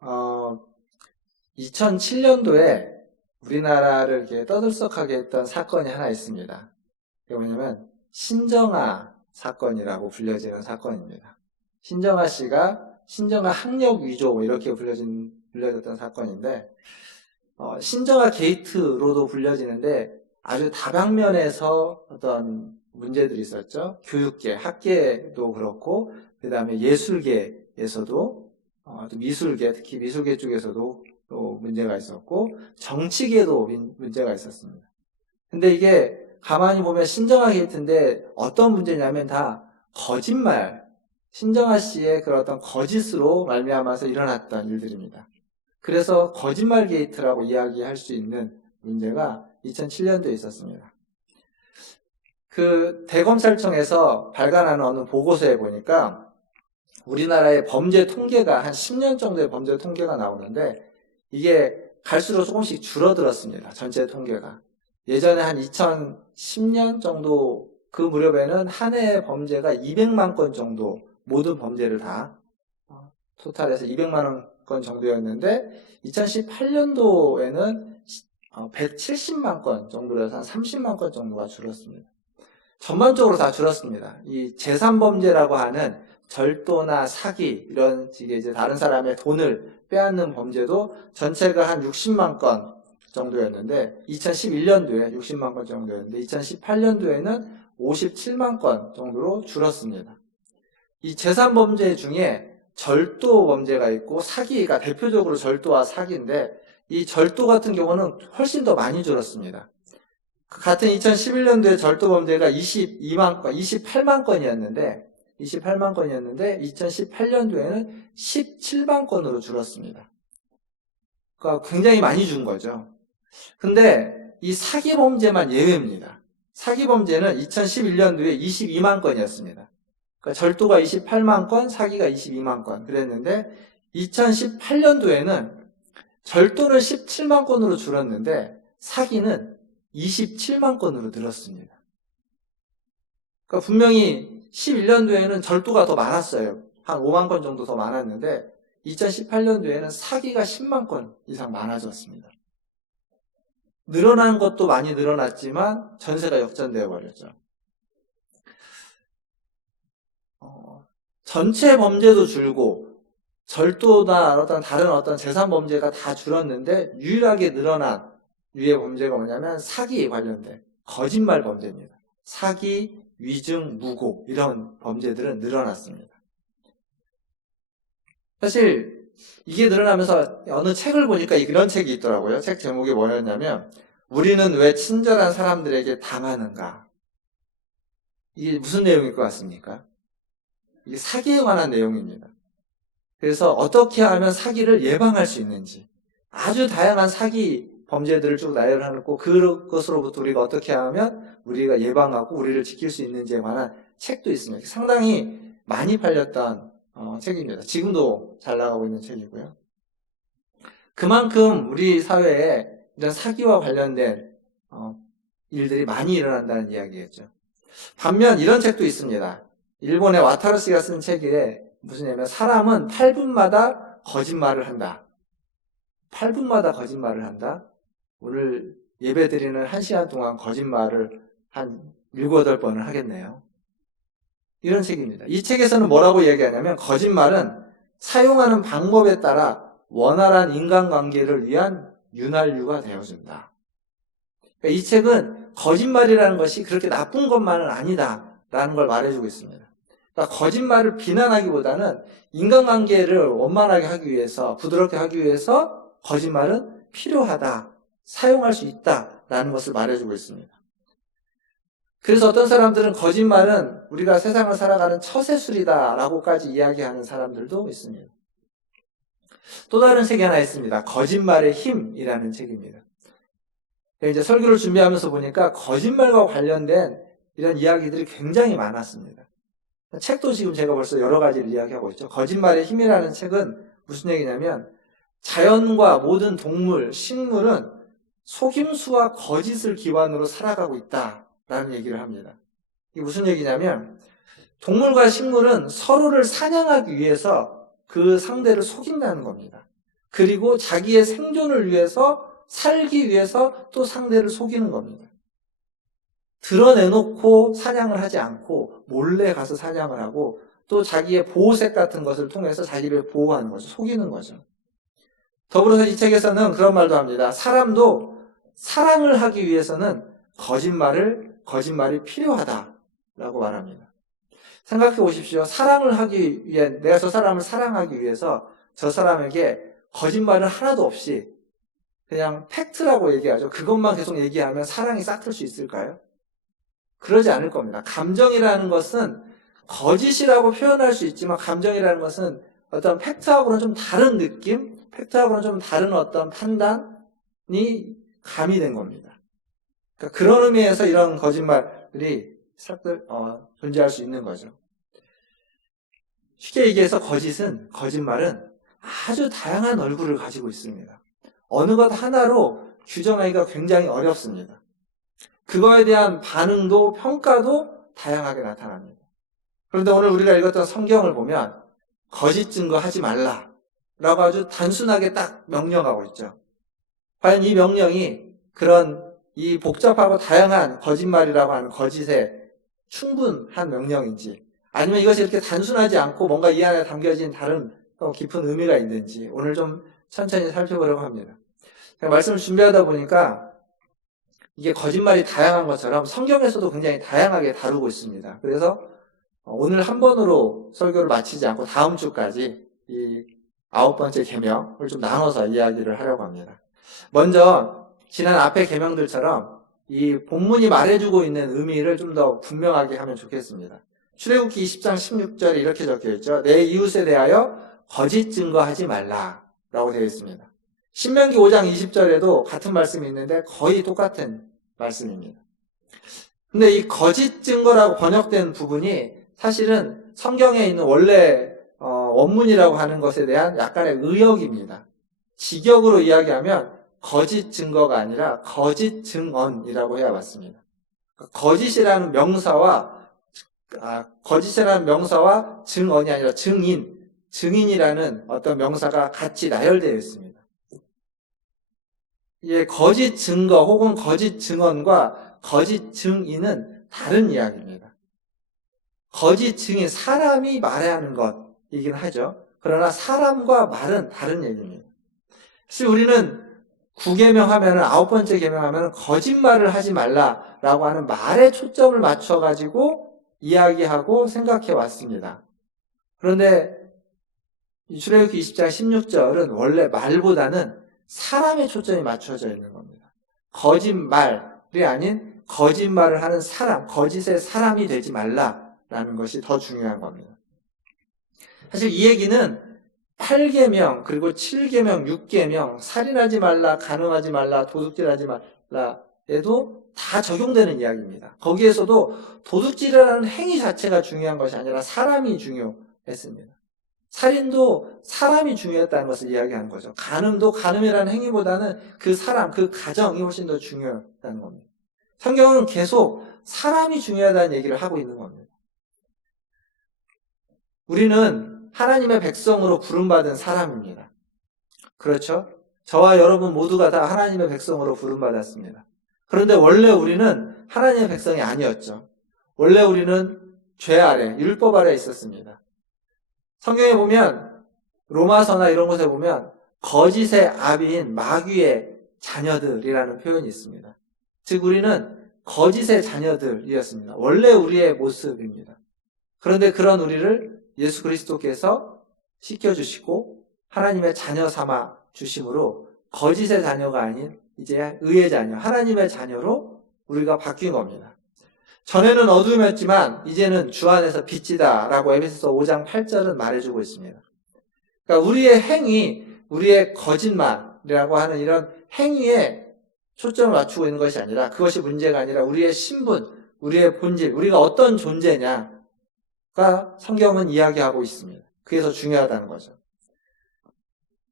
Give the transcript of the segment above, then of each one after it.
어, 2007년도에 우리나라를 이렇게 떠들썩하게 했던 사건이 하나 있습니다. 그게 뭐냐면 신정아 사건이라고 불려지는 사건입니다. 신정아 씨가 신정아 학력 위조 뭐 이렇게 불려졌던 사건인데, 신정아 게이트로도 불려지는데 아주 다방면에서 어떤 문제들이 있었죠. 교육계, 학계도 그렇고, 그 다음에 예술계에서도, 또 미술계, 특히 미술계 쪽에서도 또 문제가 있었고, 정치계도 문제가 있었습니다. 근데 이게 가만히 보면 신정아 게이트인데 어떤 문제냐면 다 거짓말, 신정아 씨의 그런 어떤 거짓으로 말미암아서 일어났던 일들입니다. 그래서 거짓말 게이트라고 이야기할 수 있는 문제가 2007년도에 있었습니다. 그 대검찰청에서 발간하는 어느 보고서에 보니까 우리나라의 범죄 통계가 한 10년 정도의 범죄 통계가 나오는데, 이게 갈수록 조금씩 줄어들었습니다. 전체 통계가. 예전에 한 2010년 정도 그 무렵에는 한 해의 범죄가 200만 건 정도, 모든 범죄를 다 토탈해서 200만 건 정도였는데 2018년도에는 170만 건 정도라서 한 30만 건 정도가 줄었습니다. 전반적으로 다 줄었습니다. 이 제3범죄라고 하는 절도나 사기, 이런 식의 이제 다른 사람의 돈을 빼앗는 범죄도 전체가 한 60만 건 정도였는데, 2011년도에 60만 건 정도였는데, 2018년도에는 57만 건 정도로 줄었습니다. 이 제3범죄 중에 절도 범죄가 있고, 사기가 대표적으로 절도와 사기인데, 이 절도 같은 경우는 훨씬 더 많이 줄었습니다. 같은 2011년도에 절도 범죄가 28만 건이었는데 2018년도에는 17만 건으로 줄었습니다. 그러니까 굉장히 많이 준 거죠. 근데 이 사기 범죄만 예외입니다. 사기 범죄는 2011년도에 22만 건이었습니다. 그러니까 절도가 28만 건, 사기가 22만 건 그랬는데, 2018년도에는 절도는 17만 건으로 줄었는데 사기는 27만 건으로 늘었습니다. 그러니까 분명히 11년도에는 절도가 더 많았어요. 한 5만 건 정도 더 많았는데 2018년도에는 사기가 10만 건 이상 많아졌습니다. 늘어난 것도 많이 늘어났지만 전세가 역전되어 버렸죠. 전체 범죄도 줄고 절도나 어떤 다른 어떤 재산 범죄가 다 줄었는데 유일하게 늘어난 유해 범죄가 뭐냐면 사기 관련된 거짓말 범죄입니다. 사기, 위증, 무고 이런 범죄들은 늘어났습니다. 사실 이게 늘어나면서 어느 책을 보니까 이런 책이 있더라고요. 책 제목이 뭐였냐면 우리는 왜 친절한 사람들에게 당하는가. 이게 무슨 내용일 것 같습니까? 이게 사기에 관한 내용입니다. 그래서 어떻게 하면 사기를 예방할 수 있는지, 아주 다양한 사기 범죄들을 쭉 나열해놓고 그것으로부터 우리가 어떻게 하면 우리가 예방하고 우리를 지킬 수 있는지에 관한 책도 있습니다. 상당히 많이 팔렸던 책입니다. 지금도 잘 나가고 있는 책이고요. 그만큼 우리 사회에 이런 사기와 관련된 일들이 많이 일어난다는 이야기겠죠. 반면 이런 책도 있습니다. 일본의 와타루 씨가 쓴 책에 무슨냐면 사람은 8분마다 거짓말을 한다. 8분마다 거짓말을 한다. 오늘 예배 드리는 1시간 동안 거짓말을 한 7, 8번을 하겠네요. 이런 책입니다. 이 책에서는 뭐라고 얘기하냐면 거짓말은 사용하는 방법에 따라 원활한 인간관계를 위한 윤활유가 되어준다. 그러니까 이 책은 거짓말이라는 것이 그렇게 나쁜 것만은 아니다라는 걸 말해주고 있습니다. 그러니까 거짓말을 비난하기보다는 인간관계를 원만하게 하기 위해서, 부드럽게 하기 위해서 거짓말은 필요하다, 사용할 수 있다라는 것을 말해주고 있습니다. 그래서 어떤 사람들은 거짓말은 우리가 세상을 살아가는 처세술이다라고까지 이야기하는 사람들도 있습니다. 또 다른 책이 하나 있습니다. 거짓말의 힘이라는 책입니다. 이제 설교를 준비하면서 보니까 거짓말과 관련된 이런 이야기들이 굉장히 많았습니다. 책도 지금 제가 벌써 여러 가지를 이야기하고 있죠. 거짓말의 힘이라는 책은 무슨 얘기냐면 자연과 모든 동물, 식물은 속임수와 거짓을 기반으로 살아가고 있다라는 얘기를 합니다. 이게 무슨 얘기냐면 동물과 식물은 서로를 사냥하기 위해서 그 상대를 속인다는 겁니다. 그리고 자기의 생존을 위해서 살기 위해서 또 상대를 속이는 겁니다. 드러내놓고 사냥을 하지 않고 몰래 가서 사냥을 하고 또 자기의 보호색 같은 것을 통해서 자기를 보호하는 거죠. 속이는 거죠. 더불어서 이 책에서는 그런 말도 합니다. 사람도 사랑을 하기 위해서는 거짓말이 필요하다라고 말합니다. 생각해 보십시오. 사랑을 하기 위해, 내가 저 사람을 사랑하기 위해서 저 사람에게 거짓말은 하나도 없이 그냥 팩트라고 얘기하죠. 그것만 계속 얘기하면 사랑이 싹틀 수 있을까요? 그러지 않을 겁니다. 감정이라는 것은 거짓이라고 표현할 수 있지만 감정이라는 것은 어떤 팩트하고는 좀 다른 느낌, 팩트하고는 좀 다른 어떤 판단이 가미된 겁니다. 그러니까 그런 의미에서 이런 거짓말들이 존재할 수 있는 거죠. 쉽게 얘기해서 거짓말은 아주 다양한 얼굴을 가지고 있습니다. 어느 것 하나로 규정하기가 굉장히 어렵습니다. 그거에 대한 반응도 평가도 다양하게 나타납니다. 그런데 오늘 우리가 읽었던 성경을 보면 거짓 증거하지 말라라고 아주 단순하게 딱 명령하고 있죠. 과연 이 명령이 그런 이 복잡하고 다양한 거짓말이라고 하는 거짓에 충분한 명령인지 아니면 이것이 이렇게 단순하지 않고 뭔가 이 안에 담겨진 다른 깊은 의미가 있는지 오늘 좀 천천히 살펴보려고 합니다. 말씀을 준비하다 보니까 이게 거짓말이 다양한 것처럼 성경에서도 굉장히 다양하게 다루고 있습니다. 그래서 오늘 한 번으로 설교를 마치지 않고 다음 주까지 이 9번째 계명을 좀 나눠서 이야기를 하려고 합니다. 먼저 지난 앞의 계명들처럼 이 본문이 말해주고 있는 의미를 좀 더 분명하게 하면 좋겠습니다. 출애굽기 20장 16절에 이렇게 적혀있죠. 내 이웃에 대하여 거짓 증거하지 말라라고 되어 있습니다. 신명기 5장 20절에도 같은 말씀이 있는데 거의 똑같은 말씀입니다. 근데 이 거짓 증거라고 번역된 부분이 사실은 성경에 있는 원래 원문이라고 하는 것에 대한 약간의 의역입니다. 직역으로 이야기하면 거짓 증거가 아니라 거짓 증언이라고 해야 맞습니다. 거짓이라는 명사와 증언이 아니라 증인이라는 어떤 명사가 같이 나열되어 있습니다. 예, 거짓 증거 혹은 거짓 증언과 거짓 증인은 다른 이야기입니다. 거짓 증인, 사람이 말해야 하는 것이긴 하죠. 그러나 사람과 말은 다른 얘기입니다. 사실 우리는 9계명 하면은 9번째 계명 하면은 거짓말을 하지 말라라고 하는 말에 초점을 맞춰가지고 이야기하고 생각해 왔습니다. 그런데 이 출애굽기 20장 16절은 원래 말보다는 사람의 초점이 맞춰져 있는 겁니다. 거짓말이 아닌 거짓말을 하는 사람, 거짓의 사람이 되지 말라라는 것이 더 중요한 겁니다. 사실 이 얘기는 8계명, 그리고 7계명, 6계명, 살인하지 말라, 간음하지 말라, 도둑질하지 말라에도 다 적용되는 이야기입니다. 거기에서도 도둑질이라는 행위 자체가 중요한 것이 아니라 사람이 중요했습니다. 살인도 사람이 중요했다는 것을 이야기하는 거죠. 간음도 간음이라는 행위보다는 그 사람, 그 가정이 훨씬 더 중요하다는 겁니다. 성경은 계속 사람이 중요하다는 얘기를 하고 있는 겁니다. 우리는 하나님의 백성으로 부름받은 사람입니다. 그렇죠? 저와 여러분 모두가 다 하나님의 백성으로 부름받았습니다. 그런데 원래 우리는 하나님의 백성이 아니었죠. 원래 우리는 죄 아래, 율법 아래 있었습니다. 성경에 보면 로마서나 이런 곳에 보면 거짓의 아비인 마귀의 자녀들이라는 표현이 있습니다. 즉 우리는 거짓의 자녀들이었습니다. 원래 우리의 모습입니다. 그런데 그런 우리를 예수 그리스도께서 씻겨주시고 하나님의 자녀 삼아 주심으로 거짓의 자녀가 아닌 이제 의의 자녀, 하나님의 자녀로 우리가 바뀐 겁니다. 전에는 어둠이었지만 이제는 주 안에서 빛이다 라고 에베소서 5장 8절은 말해주고 있습니다. 그러니까 우리의 행위, 우리의 거짓말이라고 하는 이런 행위에 초점을 맞추고 있는 것이 아니라 그것이 문제가 아니라 우리의 신분, 우리의 본질, 우리가 어떤 존재냐가 성경은 이야기하고 있습니다. 그게 더 중요하다는 거죠.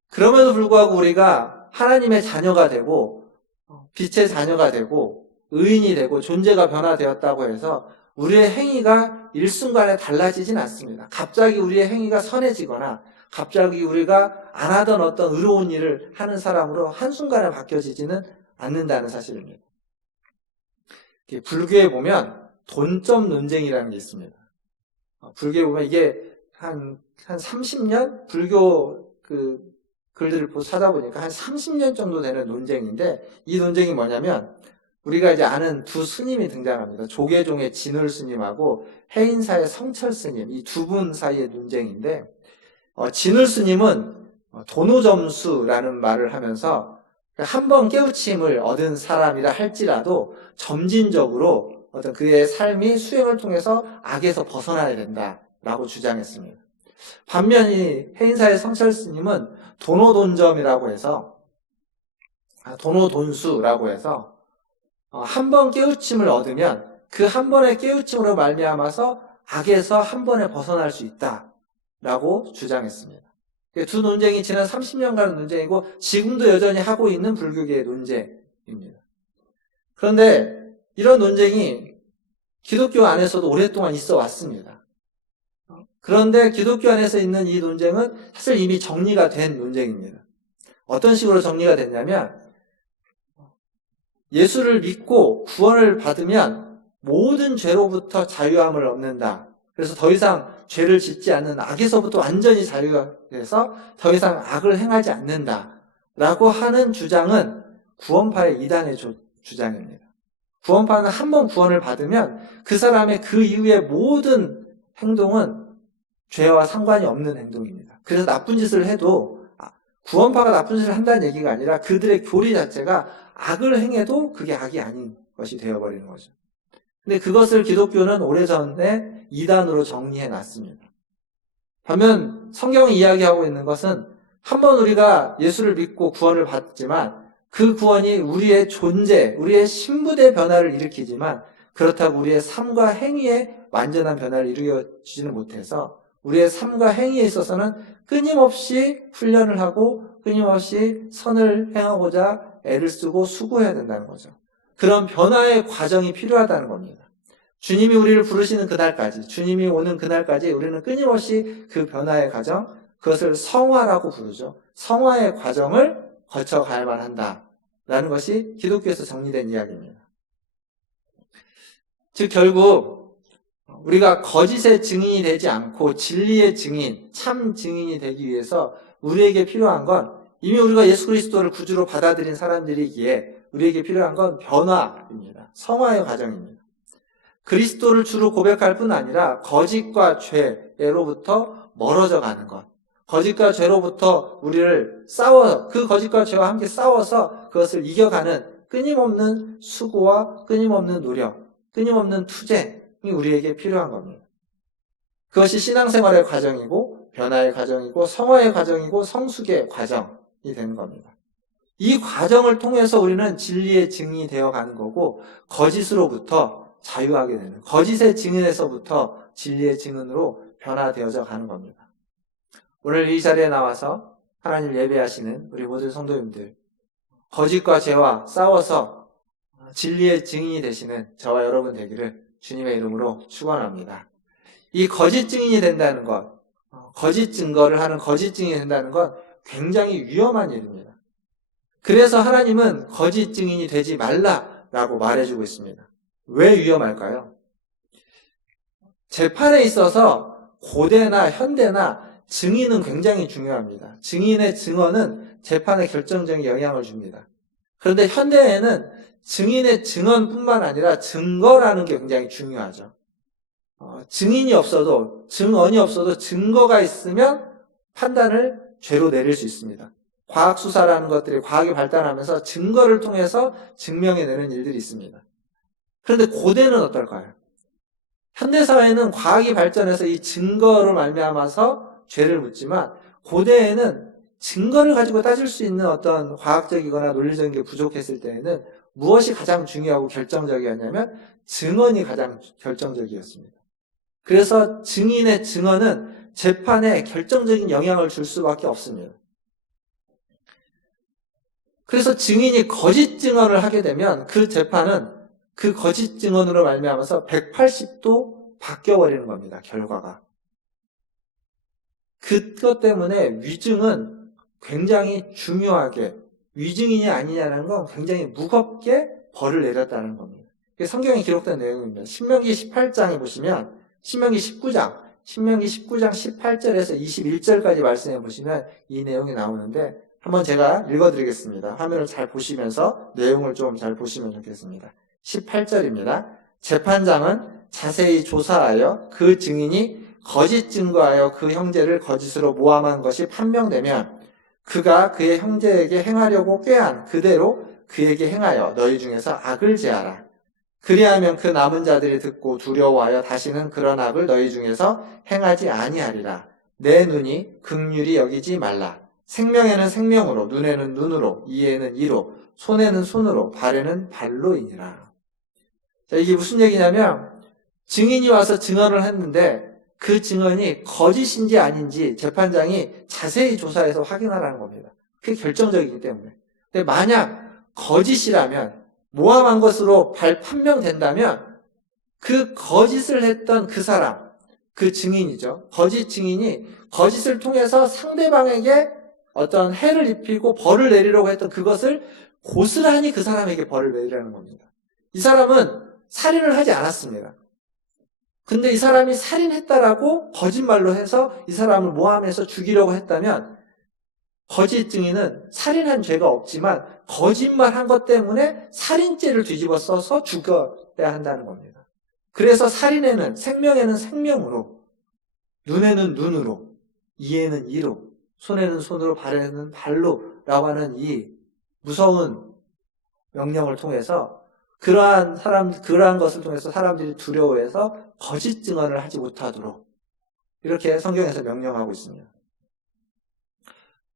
그럼에도 불구하고 우리가 하나님의 자녀가 되고 빛의 자녀가 되고 의인이 되고 존재가 변화되었다고 해서 우리의 행위가 일순간에 달라지진 않습니다. 갑자기 우리의 행위가 선해지거나 갑자기 우리가 안 하던 어떤 의로운 일을 하는 사람으로 한순간에 바뀌어지지는 않는다는 사실입니다. 불교에 보면 돈점 논쟁이라는 게 있습니다. 불교에 보면 이게 한 30년? 불교 글들을 찾아보니까 한 30년 정도 되는 논쟁인데, 이 논쟁이 뭐냐면, 우리가 이제 아는 두 스님이 등장합니다. 조계종의 진울 스님하고 해인사의 성철 스님, 이 두 분 사이의 논쟁인데, 진울 스님은 도노점수라는 말을 하면서 한 번 깨우침을 얻은 사람이라 할지라도 점진적으로 어떤 그의 삶이 수행을 통해서 악에서 벗어나야 된다라고 주장했습니다. 반면 이 해인사의 성철 스님은 도노돈점이라고 해서, 도노돈수라고 해서 한 번 깨우침을 얻으면 그 한 번의 깨우침으로 말미암아서 악에서 한 번에 벗어날 수 있다라고 주장했습니다. 두 논쟁이 지난 30년간의 논쟁이고 지금도 여전히 하고 있는 불교계의 논쟁입니다. 그런데 이런 논쟁이 기독교 안에서도 오랫동안 있어 왔습니다. 그런데 기독교 안에서 있는 이 논쟁은 사실 이미 정리가 된 논쟁입니다. 어떤 식으로 정리가 됐냐면, 예수를 믿고 구원을 받으면 모든 죄로부터 자유함을 얻는다. 그래서 더 이상 죄를 짓지 않는 악에서부터 완전히 자유가 돼서 더 이상 악을 행하지 않는다 라고 하는 주장은 구원파의 이단의 주장입니다. 구원파는 한 번 구원을 받으면 그 사람의 그 이후의 모든 행동은 죄와 상관이 없는 행동입니다. 그래서 나쁜 짓을 해도, 구원파가 나쁜 짓을 한다는 얘기가 아니라 그들의 교리 자체가 악을 행해도 그게 악이 아닌 것이 되어버리는 거죠. 근데 그것을 기독교는 오래전에 이단으로 정리해 놨습니다. 반면 성경이 이야기하고 있는 것은 한 번 우리가 예수를 믿고 구원을 받지만 그 구원이 우리의 존재, 우리의 신분의 변화를 일으키지만 그렇다고 우리의 삶과 행위에 완전한 변화를 이루어지지는 못해서 우리의 삶과 행위에 있어서는 끊임없이 훈련을 하고 끊임없이 선을 행하고자 애를 쓰고 수고해야 된다는 거죠. 그런 변화의 과정이 필요하다는 겁니다. 주님이 우리를 부르시는 그날까지, 주님이 오는 그날까지 우리는 끊임없이 그 변화의 과정, 그것을 성화라고 부르죠. 성화의 과정을 거쳐가야만 한다라는 것이 기독교에서 정리된 이야기입니다. 즉 결국 우리가 거짓의 증인이 되지 않고 진리의 증인, 참 증인이 되기 위해서 우리에게 필요한 건, 이미 우리가 예수 그리스도를 구주로 받아들인 사람들이기에 우리에게 필요한 건 변화입니다. 성화의 과정입니다. 그리스도를 주로 고백할 뿐 아니라 거짓과 죄로부터 멀어져 가는 것, 거짓과 죄로부터 우리를 그 거짓과 죄와 함께 싸워서 그것을 이겨가는 끊임없는 수고와 끊임없는 노력, 끊임없는 투쟁이 우리에게 필요한 겁니다. 그것이 신앙생활의 과정이고 변화의 과정이고 성화의 과정이고 성숙의 과정이 되는 겁니다. 이 과정을 통해서 우리는 진리의 증인이 되어가는 거고 거짓으로부터 자유하게 되는, 거짓의 증인에서부터 진리의 증인으로 변화되어져 가는 겁니다. 오늘 이 자리에 나와서 하나님 예배하시는 우리 모든 성도님들, 거짓과 죄와 싸워서 진리의 증인이 되시는 저와 여러분 되기를 주님의 이름으로 축원합니다. 이 거짓 증인이 된다는 것, 거짓 증거를 하는 거짓 증인이 된다는 건 굉장히 위험한 일입니다. 그래서 하나님은 거짓 증인이 되지 말라라고 말해주고 있습니다. 왜 위험할까요? 재판에 있어서 고대나 현대나 증인은 굉장히 중요합니다. 증인의 증언은 재판에 결정적인 영향을 줍니다. 그런데 현대에는 증인의 증언뿐만 아니라 증거라는 게 굉장히 중요하죠. 증인이 없어도, 증언이 없어도 증거가 있으면 판단을 죄로 내릴 수 있습니다. 과학수사라는 것들이 과학이 발달하면서 증거를 통해서 증명해내는 일들이 있습니다. 그런데 고대는 어떨까요? 현대사회는 과학이 발전해서 이 증거로 말미암아서 죄를 묻지만 고대에는 증거를 가지고 따질 수 있는 어떤 과학적이거나 논리적인 게 부족했을 때에는 무엇이 가장 중요하고 결정적이었냐면 증언이 가장 결정적이었습니다. 그래서 증인의 증언은 재판에 결정적인 영향을 줄 수밖에 없습니다. 그래서 증인이 거짓 증언을 하게 되면 그 재판은 그 거짓 증언으로 말미암아서 180도 바뀌어버리는 겁니다. 결과가. 그것 때문에 위증은 굉장히 중요하게, 위증이냐 아니냐는 건 굉장히 무겁게 벌을 내렸다는 겁니다. 이게 성경에 기록된 내용입니다. 신명기 18장에 보시면, 신명기 19장 18절에서 21절까지 말씀해 보시면 이 내용이 나오는데, 한번 제가 읽어드리겠습니다. 화면을 잘 보시면서 내용을 좀 잘 보시면 좋겠습니다. 18절입니다. 재판장은 자세히 조사하여 그 증인이 거짓 증거하여 그 형제를 거짓으로 모함한 것이 판명되면 그가 그의 형제에게 행하려고 꾀한 그대로 그에게 행하여 너희 중에서 악을 제하라. 그리하면 그 남은 자들이 듣고 두려워하여 다시는 그런 악을 너희 중에서 행하지 아니하리라. 내 눈이 긍휼히 여기지 말라. 생명에는 생명으로, 눈에는 눈으로, 이에는 이로, 손에는 손으로, 발에는 발로이니라. 자, 이게 무슨 얘기냐면 증인이 와서 증언을 했는데 그 증언이 거짓인지 아닌지 재판장이 자세히 조사해서 확인하라는 겁니다. 그게 결정적이기 때문에. 근데 만약 거짓이라면, 모함한 것으로 판명된다면 그 거짓을 했던 그 사람, 그 증인이죠. 거짓 증인이 거짓을 통해서 상대방에게 어떤 해를 입히고 벌을 내리려고 했던 그것을 고스란히 그 사람에게 벌을 내리라는 겁니다. 이 사람은 살인을 하지 않았습니다. 근데 이 사람이 살인했다라고 거짓말로 해서 이 사람을 모함해서 죽이려고 했다면 거짓 증인은 살인한 죄가 없지만 거짓말한 것 때문에 살인죄를 뒤집어 써서 죽여야 한다는 겁니다. 그래서 살인에는 생명에는 생명으로, 눈에는 눈으로, 이에는 이로, 손에는 손으로, 발에는 발로라고 하는 이 무서운 명령을 통해서 그러한 것을 통해서 사람들이 두려워해서 거짓 증언을 하지 못하도록 이렇게 성경에서 명령하고 있습니다.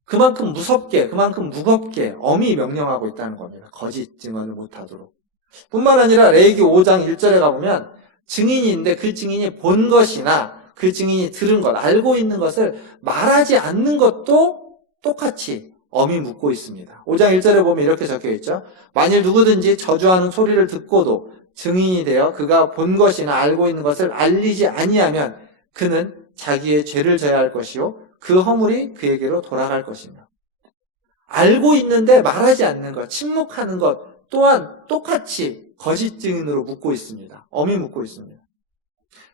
그만큼 무섭게, 그만큼 무겁게 엄히 명령하고 있다는 겁니다. 거짓 증언을 못하도록. 뿐만 아니라 레위기 5장 1절에 가보면 증인이 있는데 그 증인이 본 것이나 그 증인이 들은 것, 알고 있는 것을 말하지 않는 것도 똑같이 엄히 묻고 있습니다. 5장 1절에 보면 이렇게 적혀 있죠. 만일 누구든지 저주하는 소리를 듣고도 증인이 되어 그가 본 것이나 알고 있는 것을 알리지 아니하면 그는 자기의 죄를 져야 할 것이요 그 허물이 그에게로 돌아갈 것이며, 알고 있는데 말하지 않는 것, 침묵하는 것 또한 똑같이 거짓 증인으로 묻고 있습니다. 엄히 묻고 있습니다.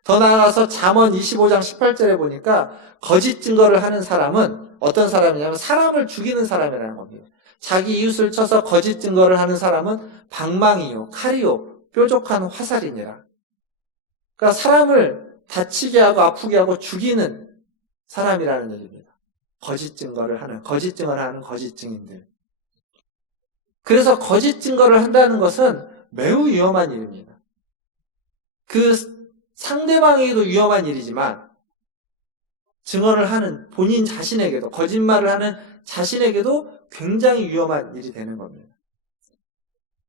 더 나아가서 잠언 25장 18절에 보니까 거짓 증거를 하는 사람은 어떤 사람이냐면 사람을 죽이는 사람이라는 겁니다. 자기 이웃을 쳐서 거짓 증거를 하는 사람은 방망이요, 칼이요, 뾰족한 화살이니라. 그러니까 사람을 다치게 하고 아프게 하고 죽이는 사람이라는 얘기입니다. 거짓 증거를 하는 거짓 증인들. 그래서 거짓 증거를 한다는 것은 매우 위험한 일입니다. 그 상대방에게도 위험한 일이지만 증언을 하는 본인 자신에게도, 거짓말을 하는 자신에게도 굉장히 위험한 일이 되는 겁니다.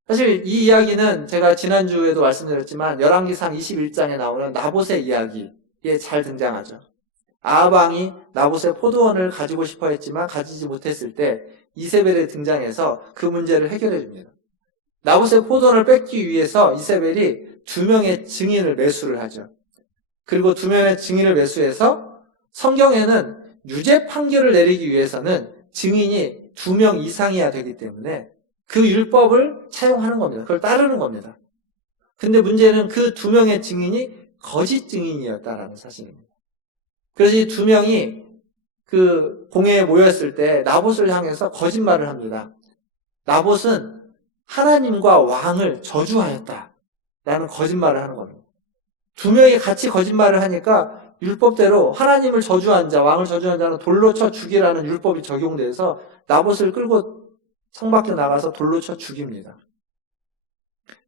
사실 이 이야기는 제가 지난주에도 말씀드렸지만 열왕기상 21장에 나오는 나봇의 이야기에 잘 등장하죠. 아합 왕이 나봇의 포도원을 가지고 싶어 했지만 가지지 못했을 때 이세벨이 등장해서 그 문제를 해결해 줍니다. 나봇의 포도원을 뺏기 위해서 이세벨이 2명의 증인을 매수를 하죠. 그리고 2명의 증인을 매수해서 성경에는 유죄 판결을 내리기 위해서는 증인이 2명 이상이어야 되기 때문에 그 율법을 차용하는 겁니다. 그걸 따르는 겁니다. 근데 문제는 그 2명의 증인이 거짓 증인이었다라는 사실입니다. 그래서 이 2명이 그 공회에 모였을 때 나봇을 향해서 거짓말을 합니다. 나봇은 하나님과 왕을 저주하였다 라는 거짓말을 하는 겁니다. 2명이 같이 거짓말을 하니까 율법대로 하나님을 저주한 자, 왕을 저주한 자는 돌로 쳐 죽이라는 율법이 적용돼서 나봇을 끌고 성 밖에 나가서 돌로 쳐 죽입니다.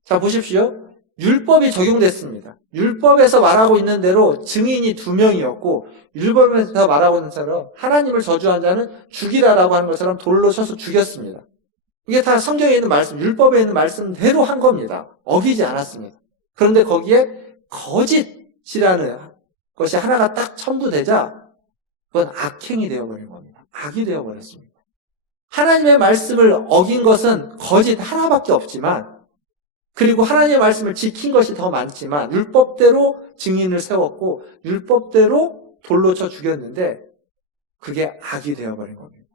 자, 보십시오. 율법이 적용됐습니다. 율법에서 말하고 있는 대로 증인이 2명이었고 율법에서 말하고 있는 것처럼 하나님을 저주한 자는 죽이라라고 하는 것처럼 돌로 쳐서 죽였습니다. 이게 다 성경에 있는 말씀, 율법에 있는 말씀대로 한 겁니다. 어기지 않았습니다. 그런데 거기에 거짓이라는 것이 하나가 딱 첨부되자 그건 악행이 되어버린 겁니다. 악이 되어버렸습니다. 하나님의 말씀을 어긴 것은 거짓 하나밖에 없지만, 그리고 하나님의 말씀을 지킨 것이 더 많지만 율법대로 증인을 세웠고 율법대로 돌로 쳐 죽였는데 그게 악이 되어버린 겁니다.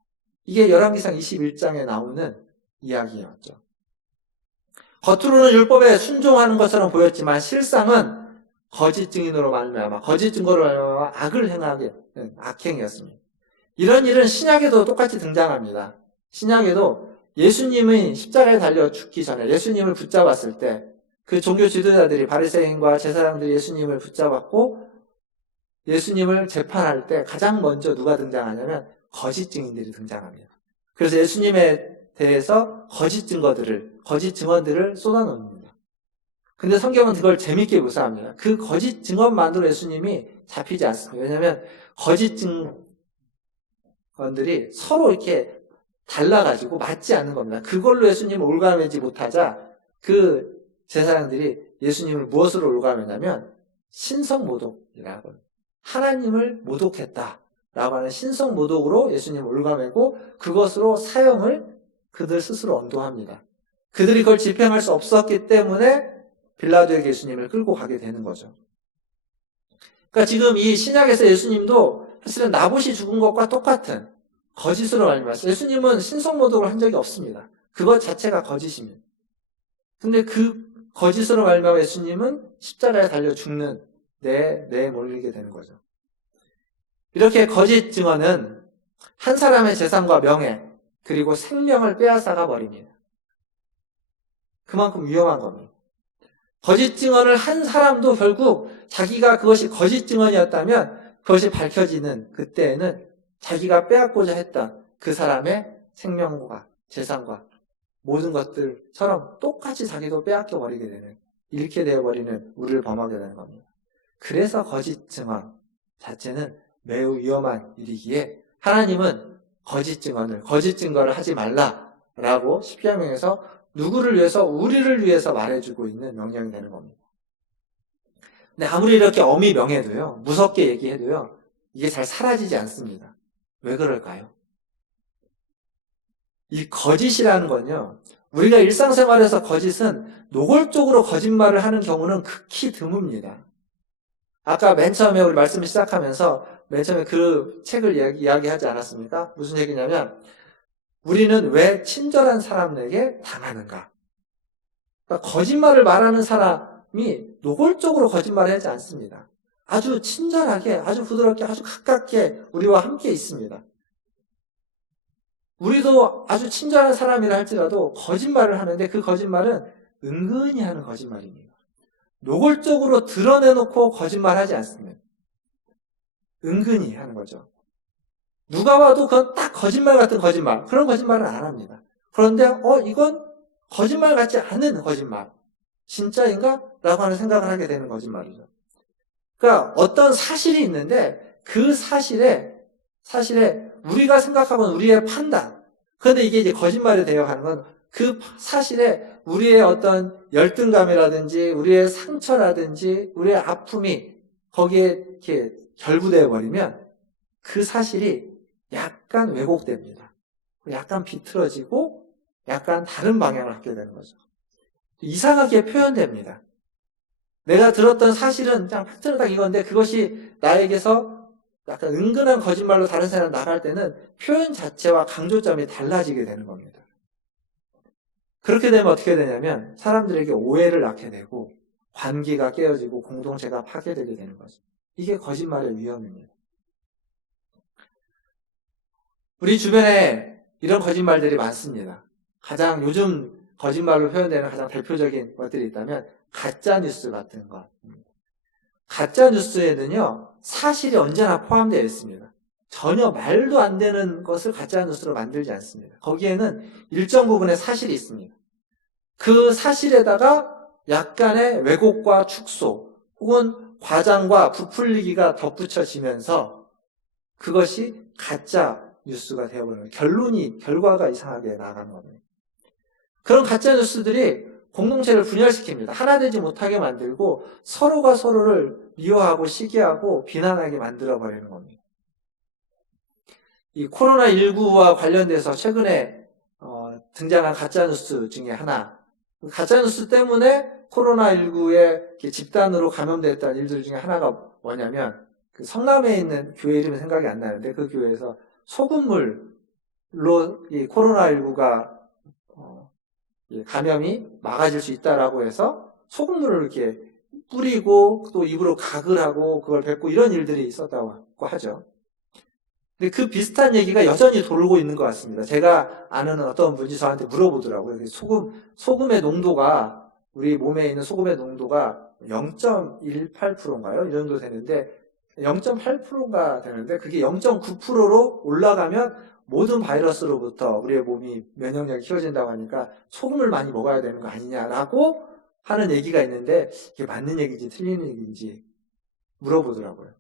이게 열왕기상 21장에 나오는 이야기였죠. 겉으로는 율법에 순종하는 것처럼 보였지만 실상은 거짓 증인으로 말미암아 거짓 증거로 말미암아 악을 행하게 된 악행이었습니다. 이런 일은 신약에도 똑같이 등장합니다. 신약에도 예수님이 십자가에 달려 죽기 전에 예수님을 붙잡았을 때 그 종교 지도자들이 바리새인과 제사장들이 예수님을 붙잡았고 예수님을 재판할 때 가장 먼저 누가 등장하냐면 거짓 증인들이 등장합니다. 그래서 예수님에 대해서 거짓 증언들을 쏟아놓습니다. 근데 성경은 그걸 재밌게 묘사합니다. 그 거짓 증언만으로 예수님이 잡히지 않습니다. 왜냐하면 거짓 증언들이 서로 이렇게 달라가지고 맞지 않는 겁니다. 그걸로 예수님을 올가매지 못하자 그 제사장들이 예수님을 무엇으로 올가매냐면 신성모독이라고 하나님을 모독했다라고 하는 신성모독으로 예수님을 올가매고 그것으로 사형을 그들 스스로 언도합니다. 그들이 그걸 집행할 수 없었기 때문에 빌라도에게 예수님을 끌고 가게 되는 거죠. 그러니까 지금 이 신약에서 예수님도 사실은 나봇이 죽은 것과 똑같은 거짓으로 말미암았어요. 예수님은 신성모독을 한 적이 없습니다. 그것 자체가 거짓입니다. 근데 그 거짓으로 말미암아 예수님은 십자가에 달려 죽는 내 몰리게 되는 거죠. 이렇게 거짓 증언은 한 사람의 재산과 명예 그리고 생명을 빼앗아가 버립니다. 그만큼 위험한 겁니다. 거짓 증언을 한 사람도 결국 자기가 그것이 거짓 증언이었다면 그것이 밝혀지는 그때에는 자기가 빼앗고자 했던 그 사람의 생명과 재산과 모든 것들처럼 똑같이 자기도 빼앗겨 버리게 되는, 잃게 되어버리는 우리를 범하게 되는 겁니다. 그래서 거짓 증언 자체는 매우 위험한 일이기에 하나님은 거짓 증거를 하지 말라라고 십계명에서 누구를 위해서? 우리를 위해서 말해주고 있는 명령이 되는 겁니다. 근데 아무리 이렇게 엄히 명해도요, 무섭게 얘기해도요, 이게 잘 사라지지 않습니다. 왜 그럴까요? 이 거짓이라는 건요, 우리가 일상생활에서 거짓은 노골적으로 거짓말을 하는 경우는 극히 드뭅니다. 아까 맨 처음에 우리 말씀 시작하면서 맨 처음에 그 책을 이야기하지 않았습니까? 무슨 얘기냐면 우리는 왜 친절한 사람에게 당하는가? 그러니까 거짓말을 말하는 사람이 노골적으로 거짓말을 하지 않습니다. 아주 친절하게, 아주 부드럽게, 아주 가깝게 우리와 함께 있습니다. 우리도 아주 친절한 사람이라 할지라도 거짓말을 하는데 그 거짓말은 은근히 하는 거짓말입니다. 노골적으로 드러내놓고 거짓말하지 않습니다. 은근히 하는 거죠. 누가 봐도 그건 딱 거짓말 같은 거짓말, 그런 거짓말은 안 합니다. 그런데 이건 거짓말 같지 않은 거짓말, 진짜인가? 라고 하는 생각을 하게 되는 거짓말이죠. 그러니까 어떤 사실이 있는데 그 사실에 우리가 생각하고는 우리의 판단, 그런데 이게 이제 거짓말이 되어 가는 건 그 사실에 우리의 어떤 열등감이라든지 우리의 상처라든지 우리의 아픔이 거기에 이렇게 결부되어 버리면 그 사실이 약간 왜곡됩니다. 약간 비틀어지고 약간 다른 방향을 갖게 되는 거죠. 이상하게 표현됩니다. 내가 들었던 사실은 그냥 팩트는 딱 이건데 그것이 나에게서 약간 은근한 거짓말로 다른 사람 나갈 때는 표현 자체와 강조점이 달라지게 되는 겁니다. 그렇게 되면 어떻게 되냐면 사람들에게 오해를 낳게 되고 관계가 깨어지고 공동체가 파괴되게 되는 거죠. 이게 거짓말의 위험입니다. 우리 주변에 이런 거짓말들이 많습니다. 가장 요즘 거짓말로 표현되는 가장 대표적인 것들이 있다면 가짜뉴스 같은 것입니다. 가짜뉴스에는요, 사실이 언제나 포함되어 있습니다. 전혀 말도 안 되는 것을 가짜뉴스로 만들지 않습니다. 거기에는 일정 부분의 사실이 있습니다. 그 사실에다가 약간의 왜곡과 축소 혹은 과장과 부풀리기가 덧붙여지면서 그것이 가짜 뉴스가 되어버리는 결과가 이상하게 나가는 겁니다. 그런 가짜 뉴스들이 공동체를 분열시킵니다. 하나 되지 못하게 만들고 서로가 서로를 미워하고 시기하고 비난하게 만들어버리는 겁니다. 이 코로나19와 관련돼서 최근에 등장한 가짜 뉴스 중에 하나, 가짜뉴스 때문에 코로나19에 집단으로 감염됐다는 일들 중에 하나가 뭐냐면 그 성남에 있는 교회 이름이 생각이 안 나는데 그 교회에서 소금물로 이 코로나19가 감염이 막아질 수 있다라고 해서 소금물을 이렇게 뿌리고 또 입으로 가글 하고 그걸 뱉고 이런 일들이 있었다고 하죠. 근데 그 비슷한 얘기가 여전히 돌고 있는 것 같습니다. 제가 아는 어떤 분이 저한테 물어보더라고요. 소금의 농도가, 우리 몸에 있는 소금의 농도가 0.18%인가요? 이 정도 되는데, 0.8%가 되는데, 그게 0.9%로 올라가면 모든 바이러스로부터 우리의 몸이 면역력이 키워진다고 하니까 소금을 많이 먹어야 되는 거 아니냐라고 하는 얘기가 있는데, 이게 맞는 얘기인지 틀린 얘기인지 물어보더라고요.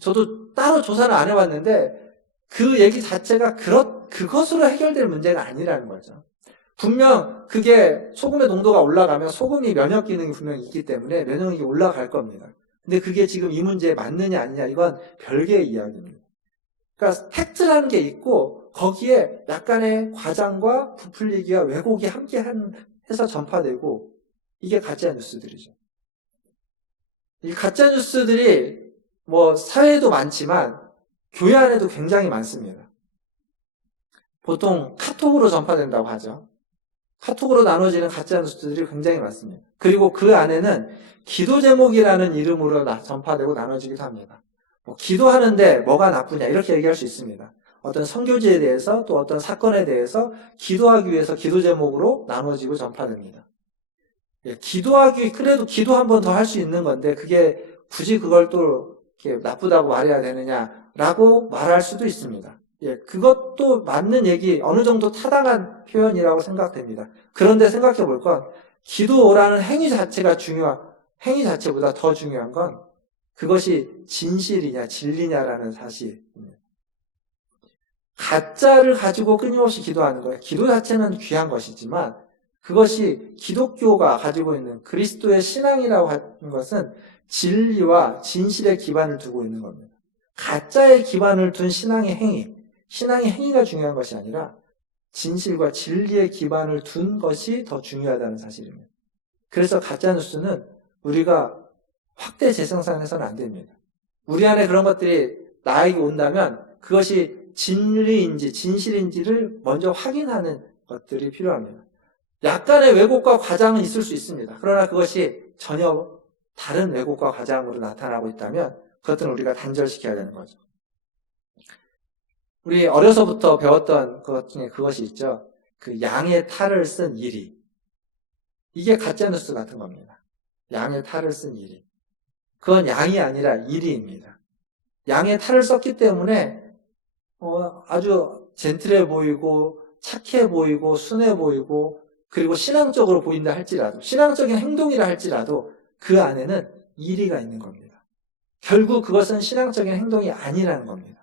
저도 따로 조사를 안 해봤는데 그 얘기 자체가 그것으로 해결될 문제가 아니라는 거죠. 분명 그게 소금의 농도가 올라가면 소금이 면역 기능이 분명히 있기 때문에 면역력이 올라갈 겁니다. 근데 그게 지금 이 문제에 맞느냐 아니냐 이건 별개의 이야기입니다. 그러니까 팩트라는 게 있고 거기에 약간의 과장과 부풀리기와 왜곡이 함께 해서 전파되고 이게 가짜 뉴스들이죠. 이 가짜 뉴스들이 뭐 사회에도 많지만 교회 안에도 굉장히 많습니다. 보통 카톡으로 전파된다고 하죠. 카톡으로 나눠지는 가짜 뉴스들이 굉장히 많습니다. 그리고 그 안에는 기도 제목이라는 이름으로 전파되고 나눠지기도 합니다. 뭐 기도하는데 뭐가 나쁘냐 이렇게 얘기할 수 있습니다. 어떤 선교지에 대해서 또 어떤 사건에 대해서 기도하기 위해서 기도 제목으로 나눠지고 전파됩니다. 그래도 기도 한 번 더 할 수 있는 건데 그게 굳이 그걸 또 이렇게 나쁘다고 말해야 되느냐라고 말할 수도 있습니다. 그것도 맞는 얘기, 어느 정도 타당한 표현이라고 생각됩니다. 그런데 생각해 볼 건, 기도라는 행위 자체보다 더 중요한 건, 그것이 진실이냐, 진리냐라는 사실입니다. 가짜를 가지고 끊임없이 기도하는 거예요. 기도 자체는 귀한 것이지만, 그것이 기독교가 가지고 있는 그리스도의 신앙이라고 하는 것은 진리와 진실의 기반을 두고 있는 겁니다. 가짜의 기반을 둔 신앙의 행위가 중요한 것이 아니라 진실과 진리의 기반을 둔 것이 더 중요하다는 사실입니다. 그래서 가짜뉴스는 우리가 확대 재생산해서는 안 됩니다. 우리 안에 그런 것들이 나에게 온다면 그것이 진리인지 진실인지를 먼저 확인하는 것들이 필요합니다. 약간의 왜곡과 과장은 있을 수 있습니다. 그러나 그것이 전혀 다른 왜곡과 과장으로 나타나고 있다면 그것들은 우리가 단절시켜야 되는 거죠. 우리 어려서부터 배웠던 것 중에 그것이 있죠. 그 양의 탈을 쓴 이리. 이게 가짜뉴스 같은 겁니다. 양의 탈을 쓴 이리. 그건 양이 아니라 이리입니다. 양의 탈을 썼기 때문에 아주 젠틀해 보이고 착해 보이고 순해 보이고 그리고 신앙적으로 보인다 할지라도 신앙적인 행동이라 할지라도 그 안에는 이리가 있는 겁니다. 결국 그것은 신앙적인 행동이 아니라는 겁니다.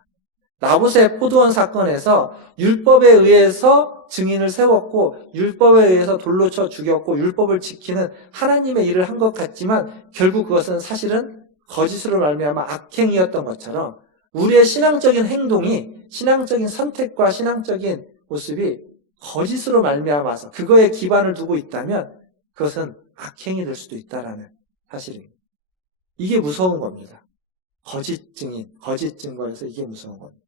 나봇의 포도원 사건에서 율법에 의해서 증인을 세웠고 율법에 의해서 돌로 쳐 죽였고 율법을 지키는 하나님의 일을 한 것 같지만 결국 그것은 사실은 거짓으로 말미암아 악행이었던 것처럼 우리의 신앙적인 행동이 신앙적인 선택과 신앙적인 모습이 거짓으로 말미암아서 그거에 기반을 두고 있다면 그것은 악행이 될 수도 있다라는 사실입니다. 이게 무서운 겁니다. 거짓 증인, 거짓 증거에서 이게 무서운 겁니다.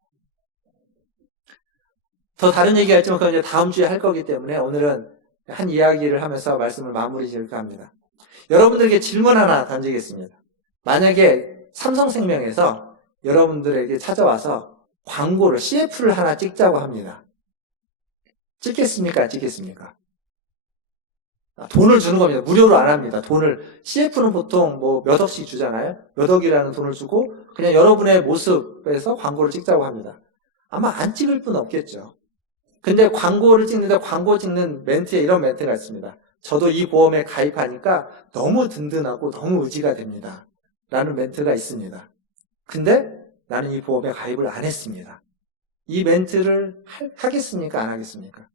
더 다른 얘기 할지만 그건 이제 다음 주에 할 거기 때문에 오늘은 한 이야기를 하면서 말씀을 마무리 지을까 합니다. 여러분들에게 질문 하나 던지겠습니다. 만약에 삼성생명에서 여러분들에게 찾아와서 광고를, CF를 하나 찍자고 합니다. 찍겠습니까? 안 찍겠습니까? 돈을 주는 겁니다. 무료로 안 합니다. CF는 보통 뭐 몇 억씩 주잖아요. 몇 억이라는 돈을 주고 그냥 여러분의 모습에서 광고를 찍자고 합니다. 아마 안 찍을 분 없겠죠. 근데 광고를 찍는데 광고 찍는 멘트에 이런 멘트가 있습니다. 저도 이 보험에 가입하니까 너무 든든하고 너무 의지가 됩니다. 라는 멘트가 있습니다. 근데 나는 이 보험에 가입을 안 했습니다. 이 멘트를 하겠습니까? 안 하겠습니까?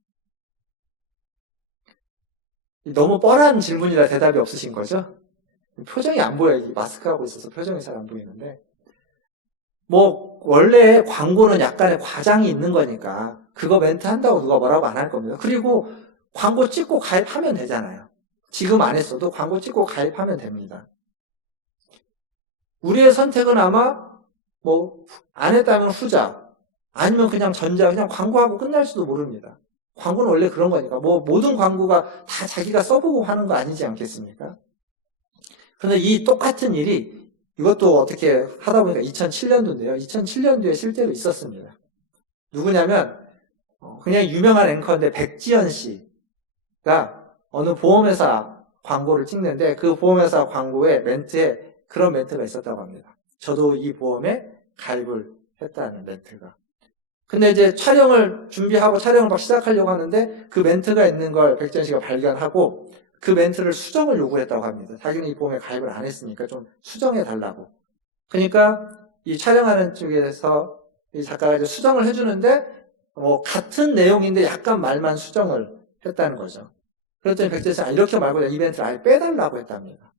너무 뻔한 질문이라 대답이 없으신 거죠? 표정이 안 보여요. 마스크하고 있어서 표정이 잘 안 보이는데. 원래 광고는 약간의 과장이 있는 거니까, 그거 멘트 한다고 누가 뭐라고 안 할 겁니다. 그리고 광고 찍고 가입하면 되잖아요. 지금 안 했어도 광고 찍고 가입하면 됩니다. 우리의 선택은 아마 뭐 안 했다면 후자, 아니면 그냥 전자, 그냥 광고하고 끝날지도 모릅니다. 광고는 원래 그런 거니까. 뭐 모든 광고가 다 자기가 써보고 하는 거 아니지 않겠습니까? 그런데 이 똑같은 일이 이것도 어떻게 하다 보니까 2007년도인데요. 2007년도에 실제로 있었습니다. 누구냐면 그냥 유명한 앵커인데 백지연 씨가 어느 보험회사 광고를 찍는데 그 보험회사 광고의 멘트에 그런 멘트가 있었다고 합니다. 저도 이 보험에 가입을 했다는 멘트가. 근데 이제 촬영을 준비하고 촬영을 막 시작하려고 하는데 그 멘트가 있는 걸 백지연 씨가 발견하고 그 멘트를 수정을 요구했다고 합니다. 자기는 이 보험에 가입을 안 했으니까 좀 수정해 달라고. 그러니까 이 촬영하는 쪽에서 이 작가가 이제 수정을 해주는데 같은 내용인데 약간 말만 수정을 했다는 거죠. 그랬더니 백지연 씨가 이렇게 말고 이 멘트를 아예 빼달라고 했답니다.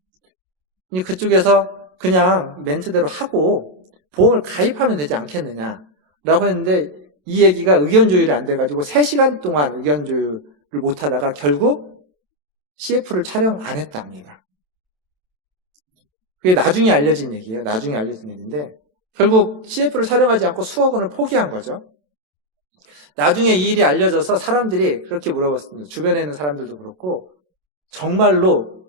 그쪽에서 그냥 멘트대로 하고 보험을 가입하면 되지 않겠느냐라고 했는데 이 얘기가 의견 조율이 안 돼가지고 3시간 동안 의견 조율을 못 하다가 결국 CF를 촬영 안 했답니다. 그게 나중에 알려진 얘기예요. 나중에 알려진 얘기인데 결국 CF를 촬영하지 않고 수억 원을 포기한 거죠. 나중에 이 일이 알려져서 사람들이 그렇게 물어봤습니다. 주변에 있는 사람들도 그렇고 정말로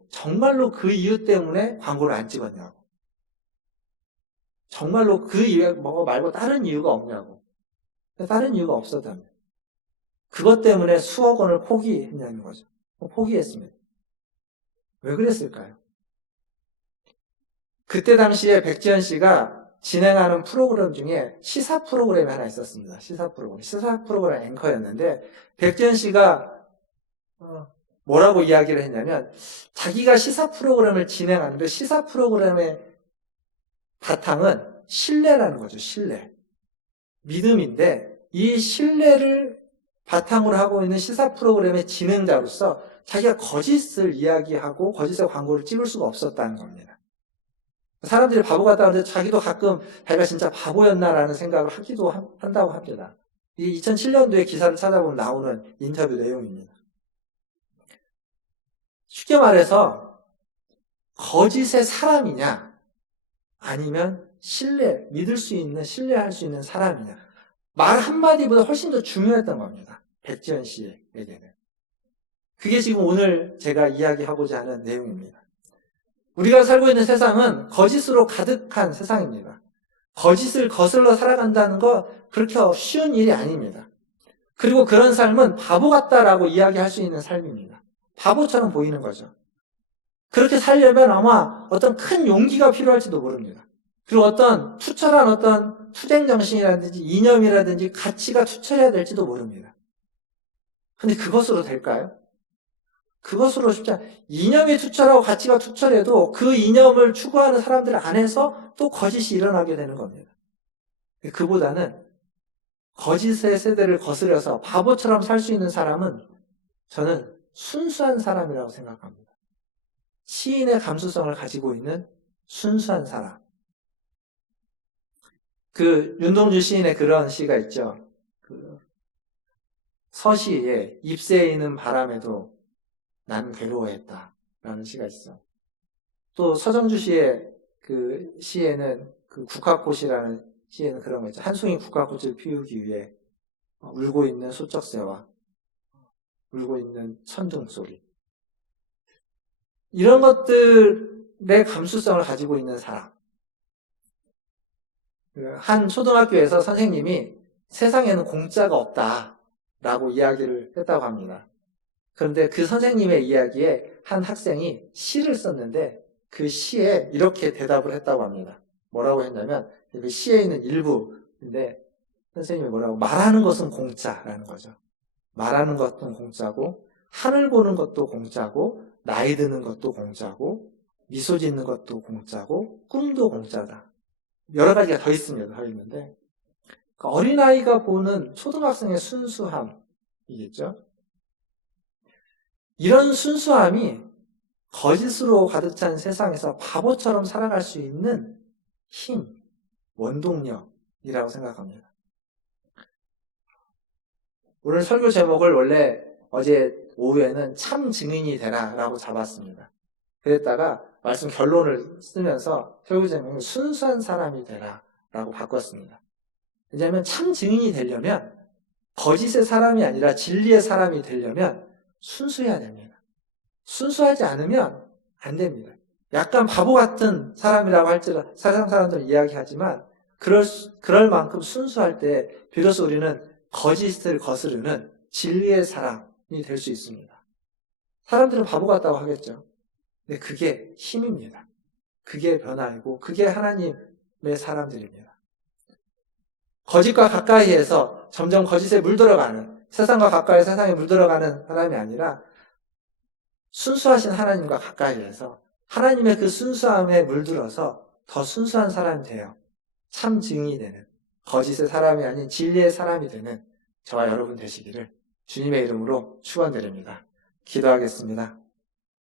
그 이유 때문에 광고를 안 찍었냐고. 정말로 그 이유 말고 다른 이유가 없냐고. 다른 이유가 없었다면. 그것 때문에 수억 원을 포기했냐는 거죠. 포기했습니다. 왜 그랬을까요? 그때 당시에 백지연 씨가 진행하는 프로그램 중에 시사 프로그램이 하나 있었습니다. 시사 프로그램 앵커였는데 백지연 씨가 뭐라고 이야기를 했냐면 자기가 시사 프로그램을 진행하는데 시사 프로그램의 바탕은 신뢰라는 거죠. 신뢰. 믿음인데 이 신뢰를 바탕으로 하고 있는 시사 프로그램의 진행자로서 자기가 거짓을 이야기하고 거짓의 광고를 찍을 수가 없었다는 겁니다. 사람들이 바보 같다고 하는데 자기도 가끔 자기가 진짜 바보였나라는 생각을 하기도 한다고 합니다. 이 2007년도에 기사를 찾아보면 나오는 인터뷰 내용입니다. 쉽게 말해서 거짓의 사람이냐 아니면 믿을 수 있는, 신뢰할 수 있는 사람이냐. 말 한마디보다 훨씬 더 중요했던 겁니다. 백지연 씨에게는. 그게 지금 오늘 제가 이야기하고자 하는 내용입니다. 우리가 살고 있는 세상은 거짓으로 가득한 세상입니다. 거짓을 거슬러 살아간다는 거 그렇게 쉬운 일이 아닙니다. 그리고 그런 삶은 바보 같다라고 이야기할 수 있는 삶입니다. 바보처럼 보이는 거죠. 그렇게 살려면 아마 어떤 큰 용기가 필요할지도 모릅니다. 그리고 어떤 투철한 어떤 투쟁 정신이라든지 이념이라든지 가치가 투철해야 될지도 모릅니다. 근데 그것으로 될까요? 그것으로 쉽지 않아요. 이념이 투철하고 가치가 투철해도 그 이념을 추구하는 사람들 안에서 또 거짓이 일어나게 되는 겁니다. 그보다는 거짓의 세대를 거스려서 바보처럼 살 수 있는 사람은 저는 순수한 사람이라고 생각합니다. 시인의 감수성을 가지고 있는 순수한 사람. 윤동주 시인의 그런 시가 있죠. 서시에 잎새에 있는 바람에도 난 괴로워했다. 라는 시가 있어. 또 서정주 씨의 시에는 국화꽃이라는 시에는 그런 거 있죠. 한 송이 국화꽃을 피우기 위해 울고 있는 소쩍새와 울고 있는 천둥 소리. 이런 것들의 감수성을 가지고 있는 사람. 한 초등학교에서 선생님이 세상에는 공짜가 없다라고 이야기를 했다고 합니다. 그런데 그 선생님의 이야기에 한 학생이 시를 썼는데 그 시에 이렇게 대답을 했다고 합니다. 뭐라고 했냐면 그 시에 있는 일부인데 선생님이 뭐라고 말하는 것은 공짜라는 거죠. 말하는 것도 공짜고 하늘 보는 것도 공짜고 나이 드는 것도 공짜고 미소 짓는 것도 공짜고 꿈도 공짜다. 여러 가지가 더 있습니다. 더 있는데 어린아이가 보는 초등학생의 순수함이겠죠. 이런 순수함이 거짓으로 가득 찬 세상에서 바보처럼 살아갈 수 있는 힘, 원동력이라고 생각합니다. 오늘 설교 제목을 원래 어제 오후에는 참 증인이 되라라고 잡았습니다. 그랬다가 말씀 결론을 쓰면서 설교 제목은 순수한 사람이 되라 라고 바꿨습니다. 왜냐하면 참 증인이 되려면 거짓의 사람이 아니라 진리의 사람이 되려면 순수해야 됩니다. 순수하지 않으면 안 됩니다. 약간 바보 같은 사람이라고 할지라도 세상 사람들은 이야기하지만 그럴 만큼 순수할 때 비로소 우리는 거짓을 거스르는 진리의 사람이 될 수 있습니다. 사람들은 바보 같다고 하겠죠. 근데 그게 힘입니다. 그게 변화이고 그게 하나님의 사람들입니다. 거짓과 가까이에서 점점 거짓에 물들어가는, 세상과 가까이 세상에 물들어가는 사람이 아니라 순수하신 하나님과 가까이에서 하나님의 그 순수함에 물들어서 더 순수한 사람이 되어 참 증인이 되는, 거짓의 사람이 아닌 진리의 사람이 되는 저와 여러분 되시기를 주님의 이름으로 축원드립니다. 기도하겠습니다.